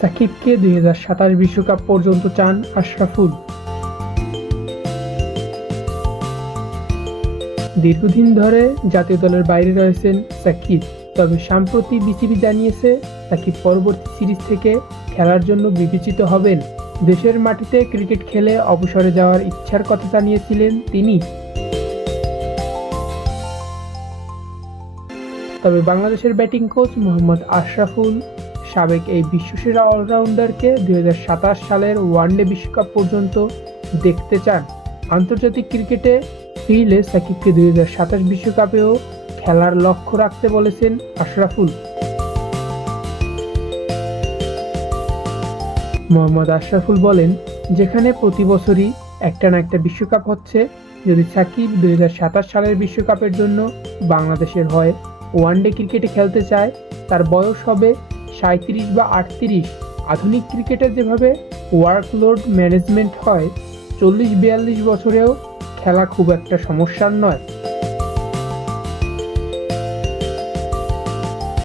সাকিবকে ২০২৭ বিশ্বকাপ পর্যন্ত চান আশরাফুল। দীর্ঘদিন ধরে জাতীয় দলের বাইরে রয়েছেন সাকিব, তবে সম্প্রতি বিসিবি জানিয়েছে সাকিব পরবর্তী সিরিজ থেকে খেলার জন্য বিবেচিত হবেন। দেশের মাটিতে ক্রিকেট খেলে অবসরে যাওয়ার ইচ্ছার কথা জানিয়েছিলেন তিনি। তবে বাংলাদেশের ব্যাটিং কোচ মোহাম্মদ আশরাফুল সাবেক এই বিশ্বসেরা অলরাউন্ডারকে ২০২৭ সালের ওয়ানডে বিশ্বকাপ পর্যন্ত দেখতে চান। আন্তর্জাতিক ক্রিকেটে ফিরলে সাকিবকে ২০২৭ বিশ্বকাপেও খেলার লক্ষ্য রাখতে বলেছেন আশরাফুল। মোহাম্মদ আশরাফুল বলেন, যেখানে প্রতি বছরই একটা না একটা বিশ্বকাপ হচ্ছে, যদি সাকিব ২০২৭ সালের বিশ্বকাপের জন্য বাংলাদেশের হয়ে ওয়ানডে ক্রিকেটে খেলতে চায়, তার বয়স হবে ৩৭ বা ৩৮। আধুনিক ক্রিকেটে যেভাবে ওয়ার্কলোড ম্যানেজমেন্ট হয়, ৪০-৪২ বছরেও খেলা খুব একটা সমস্যার নয়।